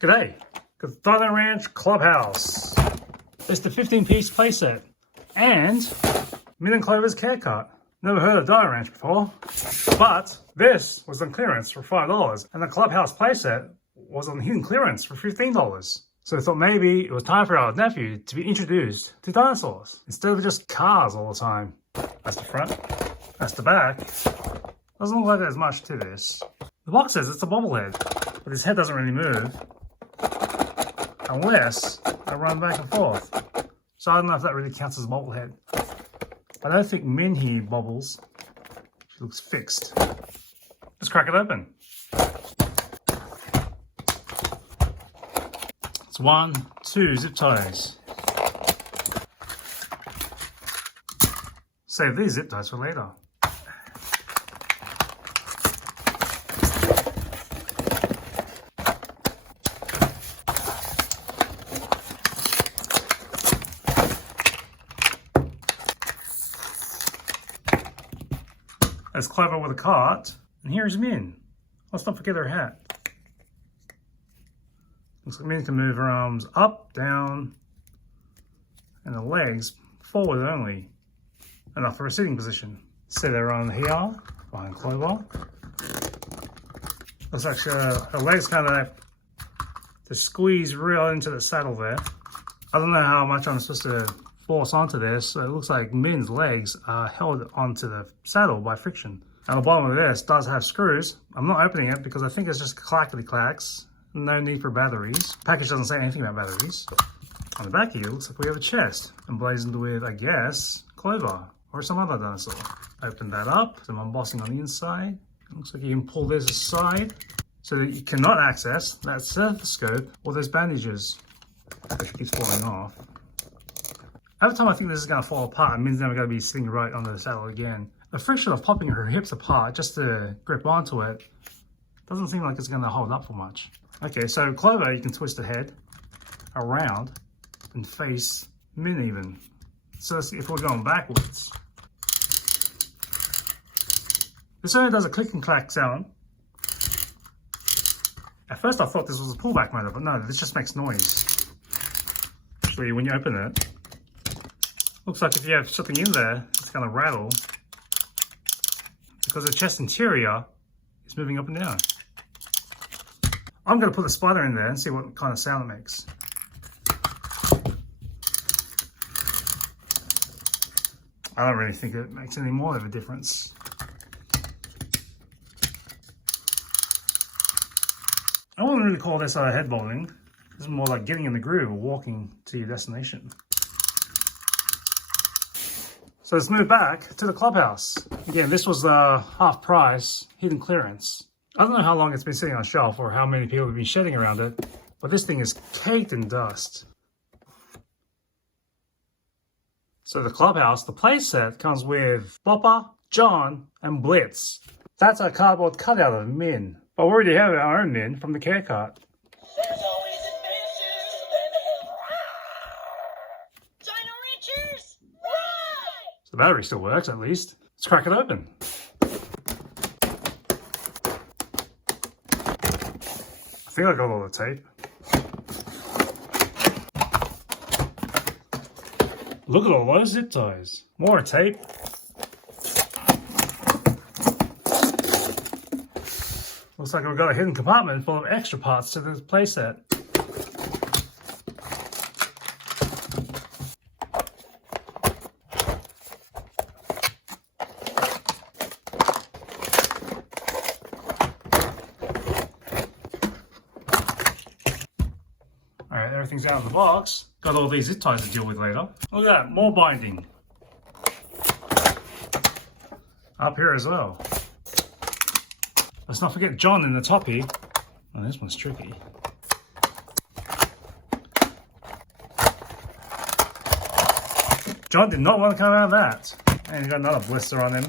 G'day, got the Dino Ranch Clubhouse. It's the 15-piece playset and Min and Clover's Care Cart. Never heard of Dino Ranch before, but this was on clearance for $5 and the Clubhouse playset was on hidden clearance for $15. So I thought maybe it was time for our nephew to be introduced to dinosaurs instead of just cars all the time. That's the front, that's the back. Doesn't look like there's much to this. The box says it's a bobblehead, but his head doesn't really move unless I run back and forth. So I don't know if that really counts as a bobblehead. I don't think Min here bobbles. She looks fixed. Let's crack it open. It's 1, 2 zip ties. Save these zip ties for later. There's Clover with a cart, and here's Min. Let's not forget her hat. Looks like Min can move her arms up, down, and the legs forward only. Enough for a sitting position. Sit her on here, behind Clover. Looks like her legs kind of to squeeze real into the saddle there. I don't know how much I'm supposed to force onto this. So it looks like Min's legs are held onto the saddle by friction. And the bottom of this does have screws. I'm not opening it because I think it's just clackety clacks. No need for batteries. The package doesn't say anything about batteries. On the back here, it looks like we have a chest emblazoned with, I guess, Clover or some other dinosaur. Open that up, some embossing on the inside. It looks like you can pull this aside so that you cannot access that stethoscope or those bandages, which keeps falling off. Every time I think this is going to fall apart, Min's never going to be sitting right under the saddle again. The friction of popping her hips apart just to grip onto it doesn't seem like it's going to hold up for much. Okay, so Clover, you can twist the head around and face Min even. So let's see if we're going backwards. This only does a click and clack sound. At first I thought this was a pullback motor, but no, this just makes noise. Actually, when you open it, looks like if you have something in there, it's going to rattle because the chest interior is moving up and down. I'm going to put the spider in there and see what kind of sound it makes. I don't really think it makes any more of a difference. I wouldn't really call this head bobbing. This is more like getting in the groove or walking to your destination. So let's move back to the Clubhouse. Again, this was half price, hidden clearance. I don't know how long it's been sitting on a shelf or how many people have been shedding around it, but this thing is caked in dust. So the Clubhouse, the playset, comes with Bopper, John, and Blitz. That's our cardboard cutout of Min. But we already have our own Min from the Care Cart. There's always adventures in Dino Ranchers, right! So the battery still works at least. Let's crack it open. I think I got all the tape. Look at all those zip ties. More tape. Looks like we've got a hidden compartment full of extra parts to this playset. Alright, everything's out of the box. Got all these zip ties to deal with later. Look at that, more binding. Up here as well. Let's not forget John in the top here. Oh, this one's tricky. John did not want to come out of that. And he got another blister on him.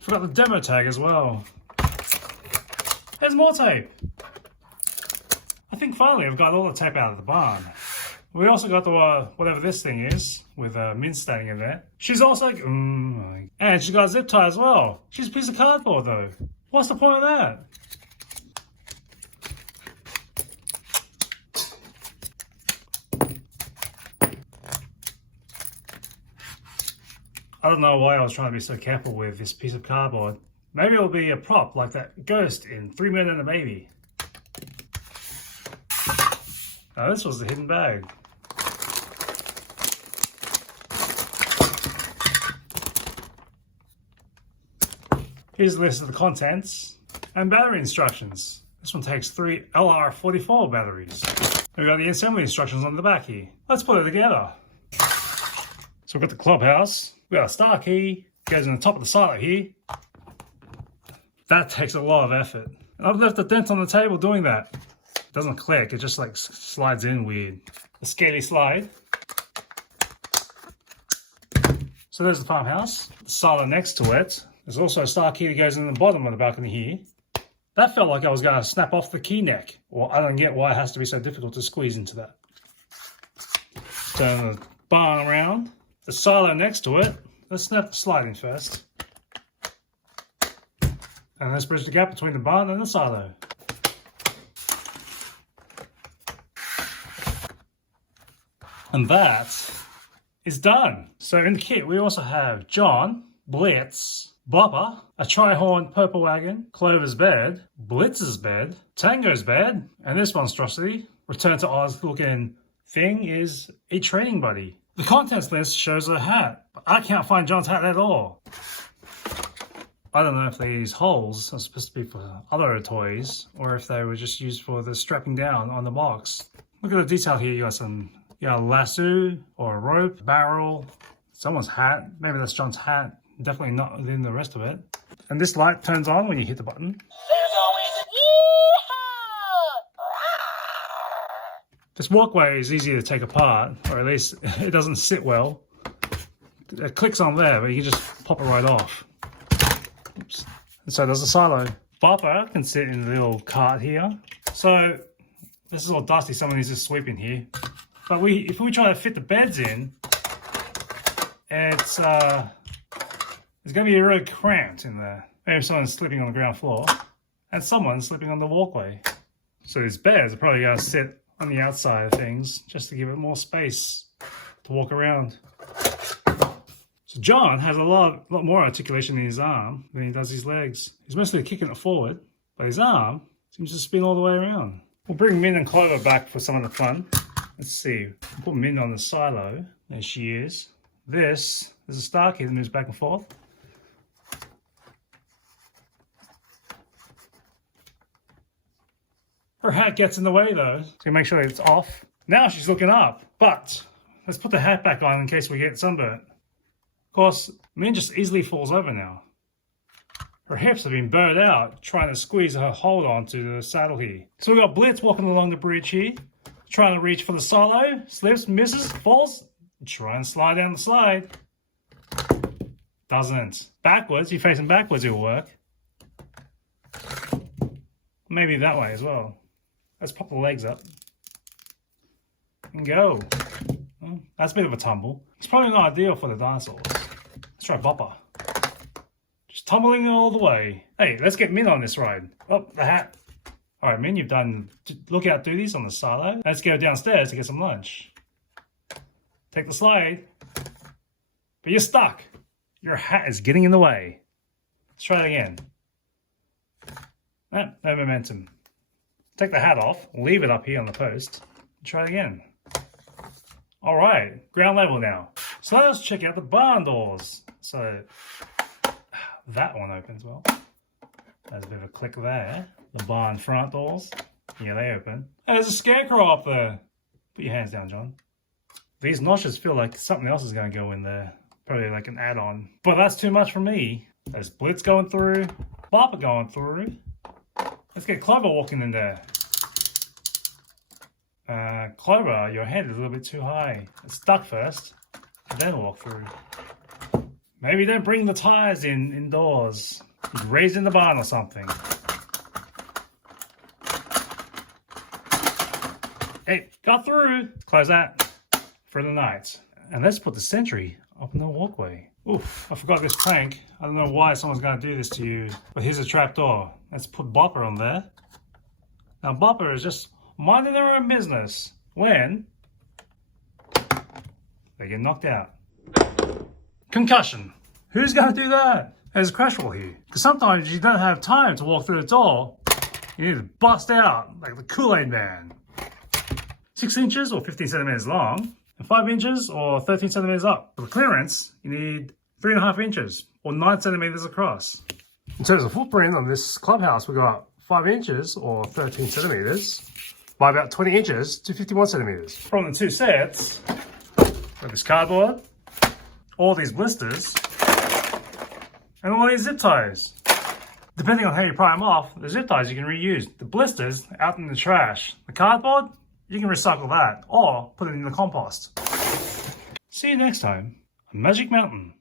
Forgot the demo tag as well. There's more tape. I think finally I've got all the tape out of the barn. We also got the, whatever this thing is, with Min standing in there. She's also like, and she's got a zip tie as well. She's a piece of cardboard though. What's the point of that? don't know why I was trying to be so careful with this piece of cardboard. Maybe it'll be a prop like that ghost in 3 Men and a Baby. Now this was the hidden bag. Here's a list of the contents and battery instructions. This one takes 3 LR44 batteries. We've got the assembly instructions on the back here. Let's put it together. So we've got the Clubhouse. We've got a star key. Goes in the top of the silo here. That takes a lot of effort. And I've left a dent on the table doing that. It doesn't click, it just like slides in weird. The scaly slide. So there's the farmhouse. The silo next to it. There's also a star key that goes in the bottom of the balcony here. That felt like I was going to snap off the key neck. Well, I don't get why it has to be so difficult to squeeze into that. Turn the barn around. The silo next to it. Let's snap the slide in first. And let's bridge the gap between the barn and the silo. And that is done. So in the kit, we also have John, Blitz, Bopper, a tri-horn purple wagon, Clover's bed, Blitz's bed, Tango's bed, and this monstrosity, Return to Oz looking thing, is a training buddy. The contents list shows a hat, but I can't find John's hat at all. I don't know if these holes are supposed to be for other toys, or if they were just used for the strapping down on the box. Look at the detail here. You got a lasso or a rope, barrel, someone's hat. Maybe that's John's hat. Definitely not in the rest of it. And this light turns on when you hit the button. There's always a yeehaw! This walkway is easy to take apart, or at least it doesn't sit well. It clicks on there, but you can just pop it right off. Oops. And so does the silo. Bopper can sit in the little cart here. So this is all dusty, someone needs to sweep in here. But if we try to fit the beds in, it's going to be really cramped in there. Maybe someone's sleeping on the ground floor and someone's sleeping on the walkway. So these beds are probably going to sit on the outside of things just to give it more space to walk around. So John has a lot more articulation in his arm than he does his legs. He's mostly kicking it forward, but his arm seems to spin all the way around. We'll bring Min and Clover back for some of the fun. Let's see. We'll put Min on the silo. There she is. There's a star key that moves back and forth. Her hat gets in the way though, so make sure it's off. Now she's looking up, but let's put the hat back on in case we get sunburnt. Of course, Min just easily falls over now. Her hips have been burnt out trying to squeeze her hold onto the saddle here. So we got Blitz walking along the bridge here, trying to reach for the silo, slips, misses, falls, try and slide down the slide. Doesn't. Backwards, you're facing backwards, it'll work. Maybe that way as well. Let's pop the legs up. And go. Well, that's a bit of a tumble. It's probably not ideal for the dinosaurs. Let's try Bopper. Just tumbling all the way. Hey, let's get Min on this ride. Oh, the hat. All right, Min, you've done lookout duties on the silo. Let's go downstairs to get some lunch. Take the slide. But you're stuck. Your hat is getting in the way. Let's try it again. No momentum. Take the hat off, leave it up here on the post, and try it again. All right, ground level now. So let's check out the barn doors. So that one opens well. There's a bit of a click there. The barn front doors, yeah, they open. And there's a scarecrow up there. Put your hands down, John. These notches feel like something else is going to go in there. Probably like an add-on. But that's too much for me. There's Blitz going through, Bopper going through. Let's get Clover walking in there. Clover, your head is a little bit too high. It's duck first, then walk through. Maybe don't bring the tires indoors. He's raised in the barn or something. Hey, got through. Close that for the night. And let's put the sentry up in the walkway. Oof, I forgot this prank. I don't know why someone's going to do this to you, but here's a trapdoor. Let's put Bopper on there. Now Bopper is just minding their own business when they get knocked out. Concussion. Who's going to do that? There's a crash wall here. Because sometimes you don't have time to walk through the door. You need to bust out like the Kool-Aid man. 6 inches or 15 centimeters long, and 5 inches or 13 centimeters up. For the clearance, you need 3.5 inches or 9 centimeters across. In terms of footprint on this clubhouse, we got 5 inches or 13 centimeters by about 20 inches to 51 centimeters. From the 2 sets, we have this cardboard, all these blisters, and all these zip ties. Depending on how you pry them off, the zip ties you can reuse. The blisters out in the trash. The cardboard, you can recycle that or put it in the compost. See you next time on Magic Mountain.